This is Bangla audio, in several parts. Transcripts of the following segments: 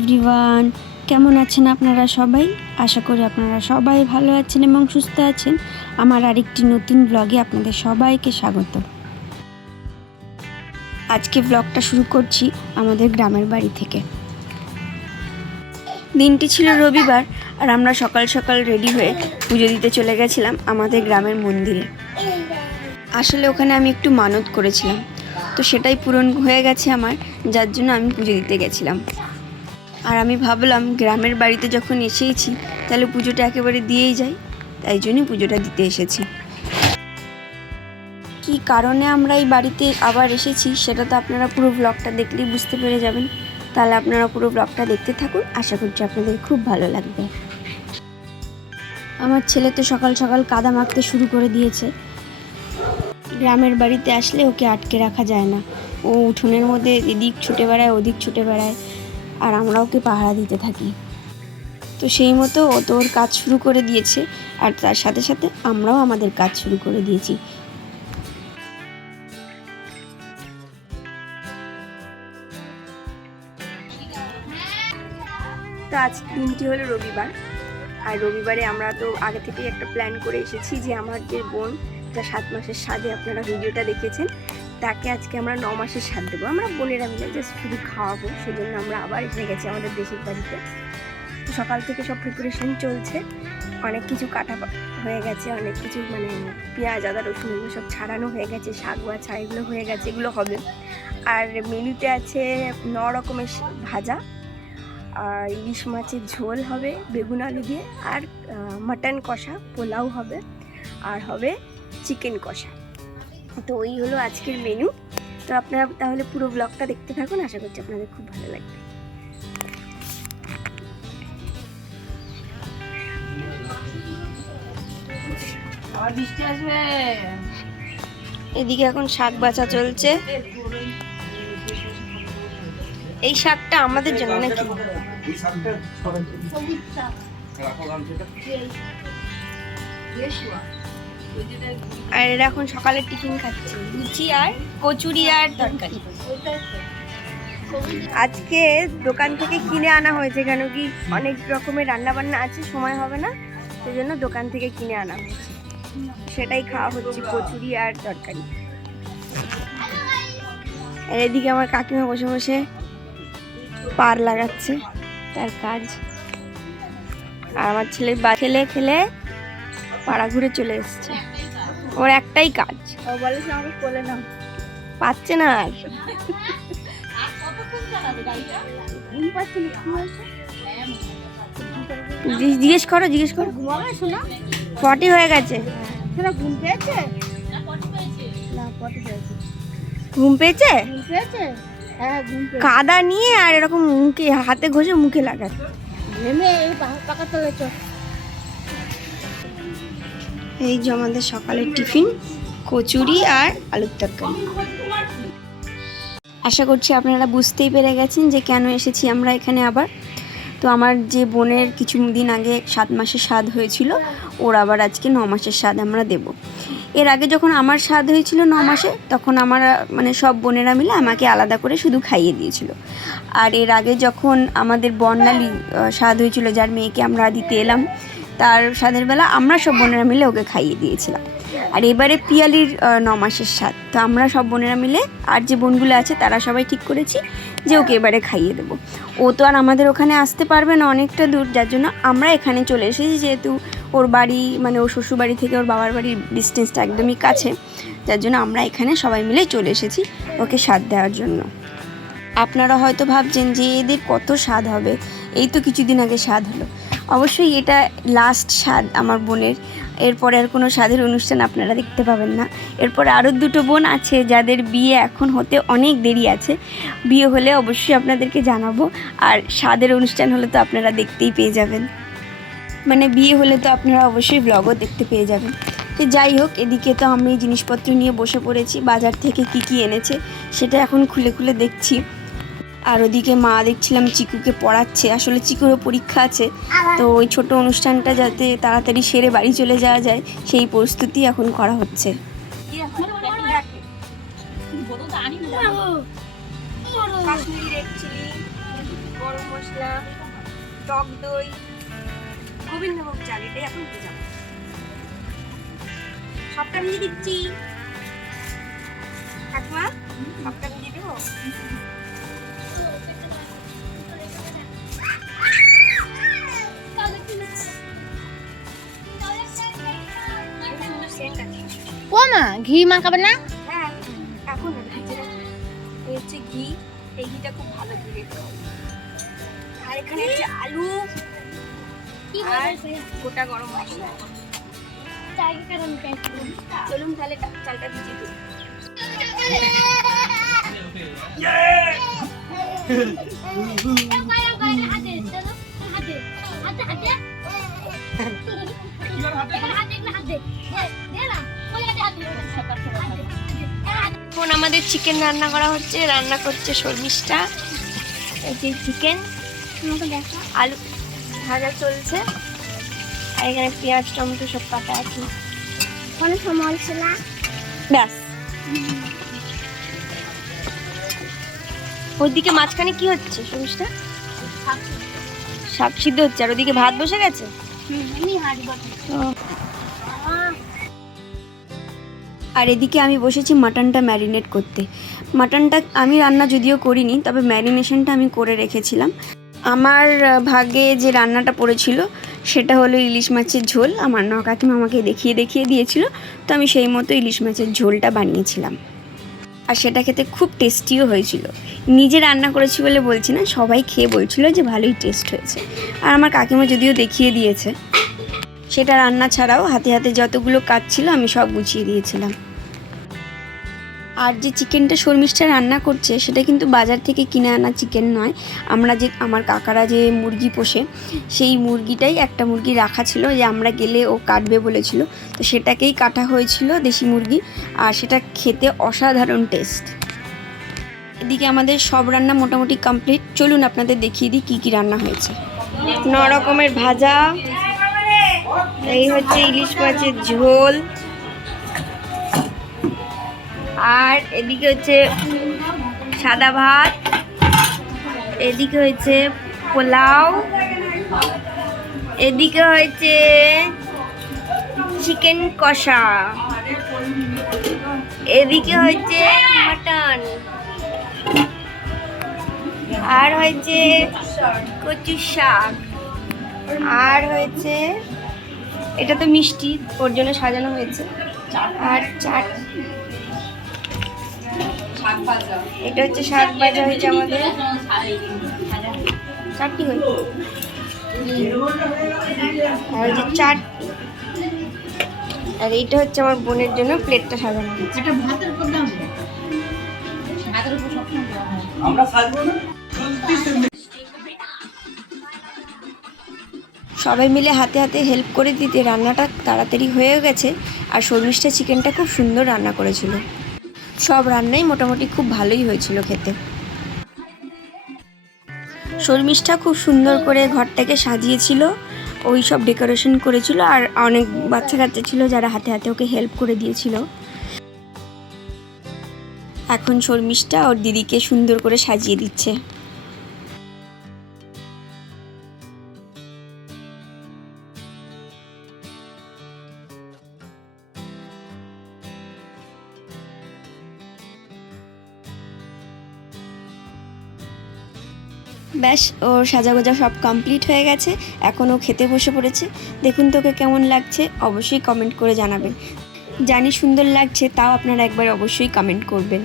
এভরিওয়ান, কেমন আছেন আপনারা সবাই? আশা করি আপনারা সবাই ভালো আছেন এবং সুস্থ আছেন। আমার আরেকটি নতুন ব্লগে আপনাদের সবাইকে স্বাগত। আজকে ব্লগটা শুরু করছি আমাদের গ্রামের বাড়ি থেকে। দিনটি ছিল রবিবার আর আমরা সকাল সকাল রেডি হয়ে পুজো দিতে চলে গেছিলাম আমাদের গ্রামের মন্দিরে। আসলে ওখানে আমি একটু মানত করেছিলাম, তো সেটাই পূরণ হয়ে গেছে আমার, যার জন্য আমি পুজো দিতে গেছিলাম। আর আমি ভাবলাম গ্রামের বাড়িতে যখন এসেইছি তাহলে পুজোটা একেবারে দিয়েই যাই, তাই জন্যই পুজোটা দিতে এসেছি। কী কারণে আমরা এই বাড়িতে আবার এসেছি সেটা তো আপনারা পুরো ব্লগটা দেখলেই বুঝতে পেরে যাবেন। তাহলে আপনারা পুরো ব্লগটা দেখতে থাকুন, আশা করছি আপনাদের খুব ভালো লাগবে। আমার ছেলে তো সকাল সকাল কাদা মাখতে শুরু করে দিয়েছে। গ্রামের বাড়িতে আসলে ওকে আটকে রাখা যায় না, ও উঠোনের মধ্যে এদিক ছুটে বেড়ায় ওদিক ছুটে বেড়ায়, আর আমরা ওকে পাহারা দিতে থাকি। তো সেই মতো ও তো ওর কাজ শুরু করে দিয়েছে, আর তার সাথে সাথে আমরাও আমাদের কাজ শুরু করে দিয়েছি। তো আজ দিনটি হলো রবিবার, আর রবিবারে আমরা তো আগে থেকেই একটা প্ল্যান করে এসেছি যে আমার যে বোন, যা 7 মাসের সাধে আপনারা ভিডিওটা দেখেছেন, তাকে আজকে আমরা 9 মাসের সাধ দেবো। আমরা বোনেরা মিলে জাস্ট শুধু খাওয়াবো, সেজন্য আমরা আবার এসে গেছি আমাদের দেশের বাড়িতে। সকাল থেকে সব প্রিপারেশন চলছে, অনেক কিছু কাটা হয়ে গেছে, অনেক কিছু মানে পেঁয়াজ আদা রসুন এগুলো সব ছাড়ানো হয়ে গেছে, শাক বাছা এগুলো হয়ে গেছে, এগুলো হবে। আর মেনুতে আছে 9 রকমের ভাজা, আর ইলিশ মাছের ঝোল হবে বেগুন আলু দিয়ে, আর মাটন কষা, পোলাও হবে, আর হবে চিকেন কষা। তো ওই হলো আজকের মেনু। তো আপনারা তাহলে পুরো ব্লগটা দেখতে থাকুন, আশা করছি আপনাদের খুব ভালো লাগবে। এদিকে এখন শাক বাছা চলছে। এই শাকটা আমাদের জন্য নাকি? আর এরা এখন সকালের টিফিন খাচ্ছে, লুচি আর কচুরি আর তরকারি। আজকে দোকান থেকে কিনে আনা হয়েছে, কেন কি অনেক রকমের রান্না বান্না আছে, সময় হবে না, সেই জন্য দোকান থেকে কিনে আনা হয়েছে, সেটাই খাওয়া হচ্ছে, কচুরি আর তরকারি। আর এদিকে আমার কাকিমা বসে বসে পার লাগাচ্ছে, তার কাজ। আর আমার ছেলে খেলে খেলে পাড়া ঘুরে চলে এসছে, ওর একটাই কাজ, ও বলেছে আমাকে কোলে নাও, পাচ্ছে না আর। জিজ্ঞেস করো পটি হয়ে গেছে, ঘুম পেয়েছে, কাদা নিয়ে আর এরকম মুখে হাতে ঘষে মুখে লাগায়। এই যে আমাদের সকালের টিফিন, কচুরি আর আলুর তরকারি। আশা করছি আপনারা বুঝতেই পেরে গেছেন যে কেন এসেছি আমরা এখানে আবার। তো আমার যে বোনের কিছুদিন আগে 7 মাসের স্বাদ হয়েছিল, ওর আবার আজকে 9 মাসের স্বাদ আমরা দেব। এর আগে যখন আমার স্বাদ হয়েছিল 9 মাসে, তখন আমার মানে সব বোনেরা মিলে আমাকে আলাদা করে শুধু খাইয়ে দিয়েছিল। আর এর আগে যখন আমাদের বর্ণালী স্বাদ হয়েছিল, যার মেয়েকে আমরা দিতে এলাম, তার স্বাদের বেলা আমরা সব বোনেরা মিলে ওকে খাইয়ে দিয়েছিলাম। আর এবারে পিয়ালির 9 মাসের স্বাদ, তো আমরা সব বোনেরা মিলে আর যে বোনগুলো আছে তারা সবাই ঠিক করেছি যে ওকে এবারে খাইয়ে দেবো। ও তো আর আমাদের ওখানে আসতে পারবে না, অনেকটা দূর, যার জন্য আমরা এখানে চলে এসেছি, যেহেতু ওর বাড়ি মানে ওর শ্বশুরবাড়ি থেকে ওর বাবার বাড়ির ডিস্টেন্সটা একদমই কাছে, যার জন্য আমরা এখানে সবাই মিলে চলে এসেছি ওকে স্বাদ দেওয়ার জন্য। আপনারা হয়তো ভাবছেন যে এদের কত স্বাদ হবে, এই তো কিছুদিন আগে স্বাদ হলো। অবশ্যই এটা লাস্ট স্বাদ আমার বোনের, এরপরে আর কোনো স্বাদের অনুষ্ঠান আপনারা দেখতে পাবেন না। এরপরে আরও 2টো বোন আছে যাদের বিয়ে এখন হতে অনেক দেরি আছে, বিয়ে হলে অবশ্যই আপনাদেরকে জানাবো, আর স্বাদের অনুষ্ঠান হলে তো আপনারা দেখতেই পেয়ে যাবেন, মানে বিয়ে হলে তো আপনারা অবশ্যই ব্লগও দেখতে পেয়ে যাবেন। তো যাই হোক, এদিকে তো আমি জিনিসপত্র নিয়ে বসে পড়েছি, বাজার থেকে কি এনেছে সেটা এখন খুলে খুলে দেখছি। আর ওদিকে মা দেখছিলাম চিকুকে পড়াচ্ছে, আসলে চিকুরও পরীক্ষা আছে, তো ওই ছোট অনুষ্ঠানটা যাতে তাড়াতাড়ি সেরে বাড়ি চলে যাওয়া যায় সেই প্রস্তুতি এখন করা হচ্ছে। কাশ্মীরি রেড চিলি, গরম মশলা, টক দই, গোবিন্দভোগ চাল, এটাই এখন দিয়ে যাবো। সবটা ভিজে দিচ্ছি ঠাকুমা, সবটা ভিজে দেবো। ও মা ঘি মাখাবে না? হ্যাঁ এখন এই হচ্ছে ঘি, এই ঘিটা খুব ভালো ঘি। আর এখানে হচ্ছে আলু আর গোটা গরম মশলা। চলুন তাহলে চালটা ভিজিয়ে দিই। এখন আমাদের চিকেন রান্না করা হচ্ছে, রান্না করছে শর্মিষ্ঠা। এই যে চিকেন, আলু ভাজা চলছে, আর এখানে পেঁয়াজ টমেটো সব কাটা আছে। ব্যাস, ওদিকে মাঝখানে কি হচ্ছে শর্মিষ্ঠা? শাক সিদ্ধ হচ্ছে, আর ওদিকে ভাত বসে গেছে। আর এদিকে আমি বসেছি মাটনটা ম্যারিনেট করতে। মাটনটা আমি রান্না যদিও করিনি, তবে ম্যারিনেশনটা আমি করে রেখেছিলাম। আমার ভাগে যে রান্নাটা পড়েছিল সেটা হলো ইলিশ মাছের ঝোল। আমার কাকিমা আমাকে দেখিয়ে দিয়েছিল, তো আমি সেই মতো ইলিশ মাছের ঝোলটা বানিয়েছিলাম। আর সেটা খেতে খুব টেস্টিও হয়েছিল। নিজে রান্না করেছি বলে বলছি না, সবাই খেয়ে বলছিল যে ভালোই টেস্ট হয়েছে। আর আমার কাকিমা যদিও দেখিয়ে দিয়েছে, সেটা রান্না ছাড়াও হাতে হাতে যতগুলো কাজ ছিল আমি সব গুছিয়ে দিয়েছিলাম। আর যে চিকেনটা শর্মিষ্ঠা রান্না করছে সেটা কিন্তু বাজার থেকে কিনে আনা চিকেন নয়। আমার কাকারা যে মুরগি পোষে, সেই মুরগিটাই একটা মুরগি রাখা ছিল, যে আমরা গেলে ও কাটবে বলেছিল, তো সেটাকেই কাটা হয়েছিল দেশি মুরগি। আর সেটা খেতে অসাধারণ টেস্ট। এদিকে আমাদের সব রান্না মোটামুটি কমপ্লিট। চলুন আপনাদের দেখিয়ে দিই কী কী রান্না হয়েছে। 9 রকমের ভাজা, এই হচ্ছে ইলিশ মাছের ঝোল, আর এদিকে হচ্ছে সাদা ভাত, এদিকে হয়েছে পোলাও, এদিকে হয়েছে চিকেন কষা, এদিকে হয়েছে মাটন, আর হয়েছে কচু শাক, আর হয়েছে এটা তো মিষ্টি, ওর জন্য সাজানো হয়েছে, আর চাট, এটা হচ্ছে শাক ভাজা হয়েছে আমাদের, চাটনি হয়েছে, আর হচ্ছে চাট, আর এইটা হচ্ছে আমার বোনের জন্য প্লেটটা সাজানো হয়েছে। সবাই মিলে হাতে হাতে হেল্প করে দিতে রান্নাটা তাড়াতাড়ি হয়ে গেছে। আর শর্মিষ্ঠা চিকেনটা খুব সুন্দর রান্না করেছিল। সব রান্নাই মোটামুটি খুব ভালোই হয়েছিল খেতে। শর্মিষ্ঠা খুব সুন্দর করে ঘরটাকে সাজিয়েছিল, ওই সব ডেকোরেশন করেছিল, আর অনেক বাচ্চা কাচ্চা ছিল যারা হাতে হাতে ওকে হেল্প করে দিয়েছিল। এখন শর্মিষ্ঠা ওর দিদিকে সুন্দর করে সাজিয়ে দিচ্ছে। ব্যাস, ওর সাজাগোজা সব কমপ্লিট হয়ে গেছে। এখন ও খেতে বসে পড়েছে। দেখুন তোকে কেমন লাগছে, অবশ্যই কমেন্ট করে জানাবেন। জানি সুন্দর লাগছে, তাও আপনারা একবার অবশ্যই কমেন্ট করবেন।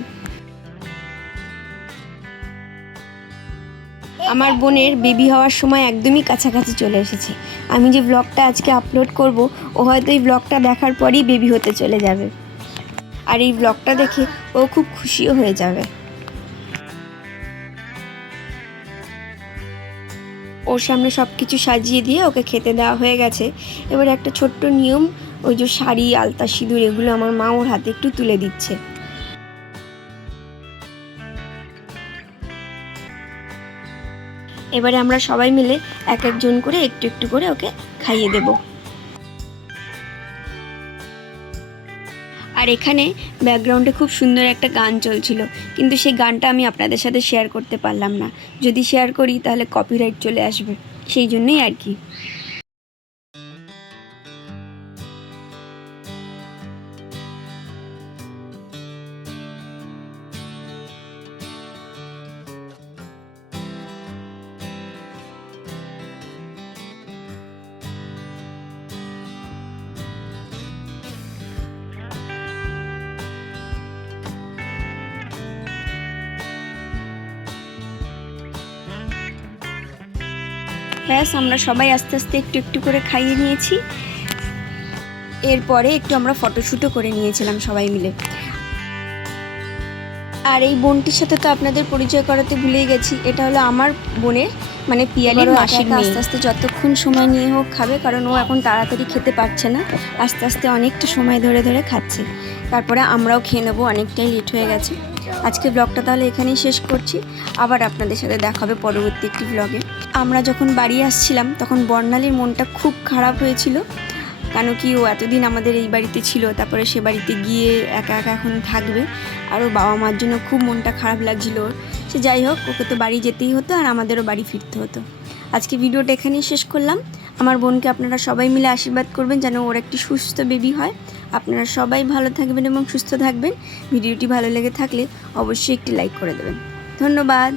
আমার বোনের বেবি হওয়ার সময় একদমই কাছাকাছি চলে এসেছে। আমি যে ব্লগটা আজকে আপলোড করব, ও হয়তো এই ব্লগটা দেখার পরই বেবি হতে চলে যাবে। আর এই ব্লগটা দেখে ও খুব খুশিও হয়ে যাবে। ওর সামনে সব কিছু সাজিয়ে দিয়ে ওকে খেতে দেওয়া হয়ে গেছে। এবার একটা ছোট্ট নিয়ম, ওই যে শাড়ি, আলতা, সিঁদুর, এগুলো আমার মা ওর হাতে একটু তুলে দিচ্ছে। এবারে আমরা সবাই মিলে এক একজন করে একটু একটু করে ওকে খাইয়ে দেব। আর এখানে ব্যাকগ্রাউন্ডে খুব সুন্দর একটা গান চলছিল, কিন্তু সেই গানটা আমি আপনাদের সাথে শেয়ার করতে পারলাম না। যদি শেয়ার করি তাহলে কপিরাইট চলে আসবে, সেই জন্যই আর কি। ব্যাস, আমরা সবাই আস্তে আস্তে একটু একটু করে খাইয়ে নিয়েছি। এরপরে একটু আমরা ফটোশ্যুটও করে নিয়েছিলাম সবাই মিলে। আর এই বোনটির সাথে তো আপনাদের পরিচয় করাতে ভুলেই গেছি, এটা হলো আমার বোনের মানে পিয়ালির মাসির মেয়ে। আস্তে আস্তে যতক্ষণ সময় নিয়ে হোক খাবে, কারণ ও এখন তাড়াতাড়ি খেতে পারছে না, আস্তে আস্তে অনেকটা সময় ধরে ধরে খাচ্ছে। তারপরে আমরাও খেয়ে নেবো, অনেকটাই লেট হয়ে গেছে। আজকে ব্লগটা তাহলে এখানেই শেষ করছি, আবার আপনাদের সাথে দেখা হবে পরবর্তী একটি ব্লগে। আমরা যখন বাড়ি আসছিলাম তখন বর্ণালীর মনটা খুব খারাপ হয়েছিল, কেন কি ও এতদিন আমাদের এই বাড়িতে ছিল, তারপরে সে বাড়িতে গিয়ে একা একা এখন থাকবে, আর ওর বাবা মার জন্য খুব মনটা খারাপ লাগছিল ওর। সে যাই হোক, ওকে তো বাড়ি যেতেই হতো আর আমাদেরও বাড়ি ফিরতে হতো। আজকে ভিডিওটা এখানেই শেষ করলাম। আমার বোনকে আপনারা সবাই মিলে আশীর্বাদ করবেন যেন ওর একটি সুস্থ বেবি হয়। আপনারা সবাই ভালো থাকবেন এবং সুস্থ থাকবেন। ভিডিওটি ভালো লেগে থাকলে অবশ্যই একটি লাইক করে দেবেন। ধন্যবাদ।